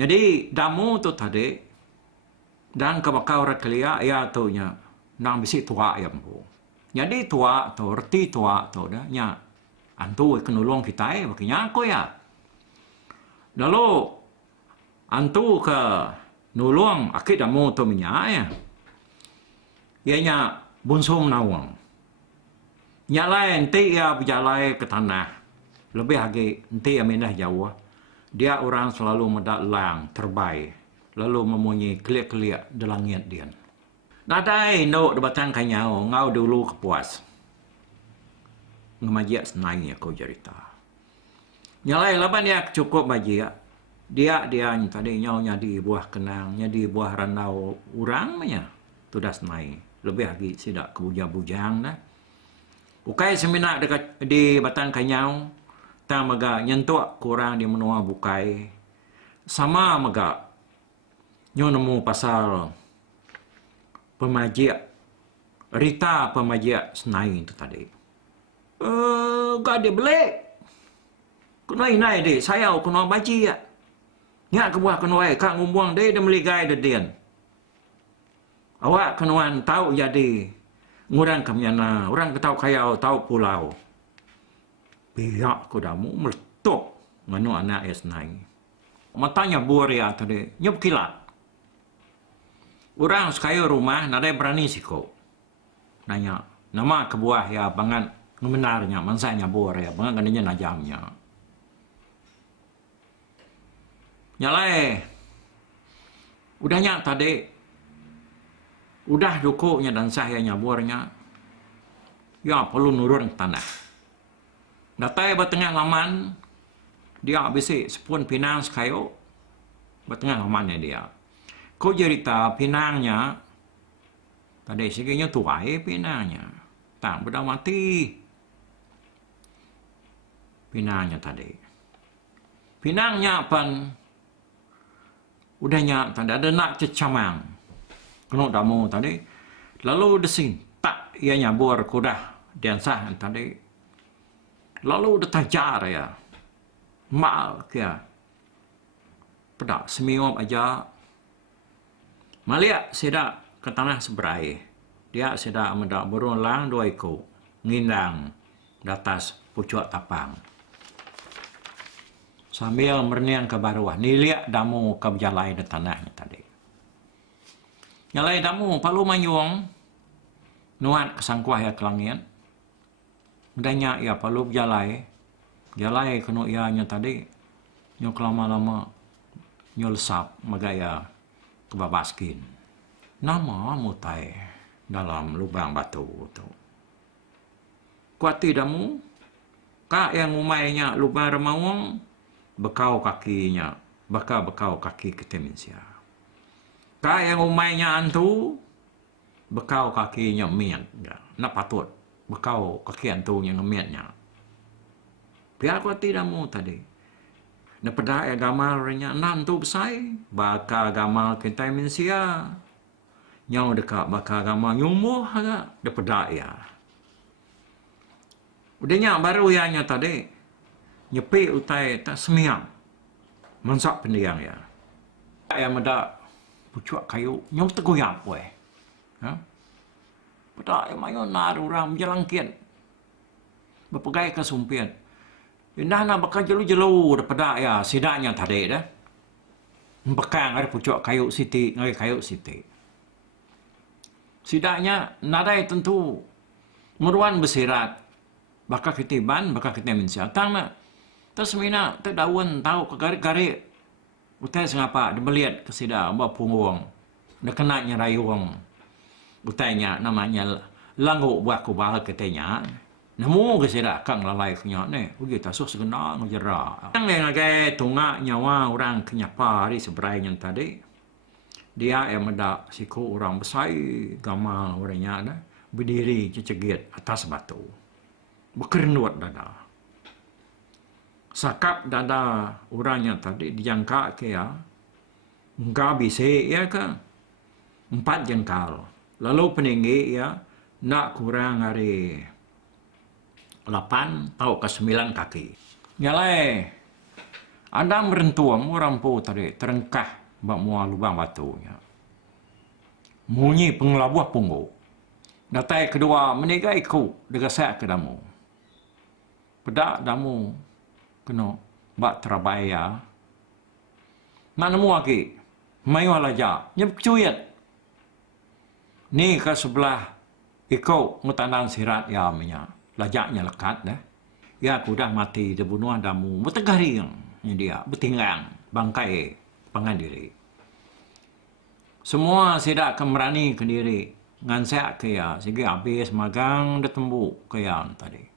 Jadi damu tu tadi dan kebakau raklia ya tu nya nang bisi tua ya bu. Jadi tua tu reti tua tu dah nya antu kenulung kita bakinya aku ya. Lalu antu ke nulung akid damu tu minya ya. Ianya bunsum nawang. Nya lain ti ya berjalai ke tanah. Lebih lagi nanti yang minah jauh. Dia orang selalu mendak lang terbaik. Lalu memunyi keliak-keliak di langit dia. Nadai no debatang kanyau ngau dulu kepuas. Ngemajiak senai aku cerita. Nyalai laban dia cukup majia. Dia tadi nyau nyadi buah kenang, nyadi buah ranau urang nya. Tu dah senai. Lebih lagi sidak kebujang-bujang dah. Ukai seminak dekat di batang kanyau, tang maga nyentuk kurang di menua bukai. Sama maga nyo nemu pasal pemajiak Rita pemajiak senai itu tadi. Gak dia belik. Kuno inai deh, saya kuno baji ya. Nyak kebuah kuno ai kak ngumbuang deh dia meligai dedian. Awak kenuan tahu jadi ngurang kemyana, orang ketau kayau tahu pulau. Pihak kudamu meletup nganu anak senai. Matanya buria tadi, nyup kilat. Orang sekaya rumah, nadai berani siko. Nanya, nama kebuah ya bangan ngebenarnya, mansanya buria, bangan kandinya najamnya. Nyalai, udahnya tadi, udah dukuknya dan sahnya buarnya, ya perlu nurun tanah. Datai bertengah laman, dia bisi sepun pinang sekayo, bertengah lamannya dia. Kau cerita pinangnya, tadi seginya tuai pinangnya, tak benda mati. Pinangnya tadi. Pinangnya pan, udahnya tadi ada nak cecamang. Kena damu tadi, lalu desin, tak ia nyabur kudah, dan sah tadi. Lalu detajar ya. Mal kia. Pedak semiup aja. Maliak sedak ke tanah seberai. Dia sedak mendak berulang dua ikut. Ngindang di atas pucuk tapang. Sambil merniang ke bawah. Niliak damu ke berjalai di tanahnya tadi. Nyalai damu palu manyuang. Nuat kesangkuah ya ke langit. Mudahnya ya perlu berjalai. Jalai kena ianya tadi. Nyok lama-lama. Nyolsap magaya kebabaskin. Nama mutai dalam lubang batu tu. Kuati damu. Kak yang umainya lubang remawang. Bekau kakinya. Bekau kaki keteminsia. Kak yang umainya antu. Bekau kakinya mian. Nak patut. Bekau kaki antu yang ngemiatnya. Biar kuati damu tadi. Na pada gamal renya nantu besai. Baka gamal kita minsia. Nyau dekat baka gamal nyumuh agak. Da pada ya. Udahnya baru ianya tadi. Nyepi utai tak semiang. Mansak pendiang ya. Yang ada pucuk kayu. Nyau teguyap weh. Ha? Pada yang mayu naru orang menjelangkian. Berpegai ke sumpian. Indah nak bakal jelu-jelu daripada ya sidaknya tadi dah. Bekang ada pucuk kayu siti, ngai kayu siti. Sidaknya nadai tentu meruan bersirat. Bakal kitiban, bakal kita mensiatang nak. Terus mina terdaun tahu ke garik-garik. Utai sengapa dia melihat ke sidak bawa punggung. Dia kena nyerayung. Utainya namanya languk buah kubah katanya. Namu ke sidak kang lalai punya ni. Ugi tasuk segenar ngejera. Yang lengagai tunga nyawa orang kenyapa di seberainya tadi. Dia yang mendak siku orang besar gamal orangnya dah. Berdiri cecegit atas batu. Berkerendut dada. Sakap dada orangnya tadi dijangka ke ya. Enggak bisa ya ke. 4 jengkal. Lalu peninggi ya. Nak kurang hari 8 atau ke 9 kaki. Nyalai. Ada merentua orang pu tadi terengkah bak mua lubang batunya. Munyi pengelabuh punggu. Datai kedua meniga iku degasak ke damu. Pedak damu kena bak terabaya. Nak nemu lagi. Mayu alaja. Nyep cuyet. Ni ke sebelah ikau ngutanan sirat ya punya. Lajaknya lekat dah. Ya aku dah mati dibunuh damu. Bertegari yang dia bertinggang bangkai pangan diri. Semua tidak kemerani ke diri. Ngan saya ke ya. Sehingga habis magang dia tembuk ke yang tadi.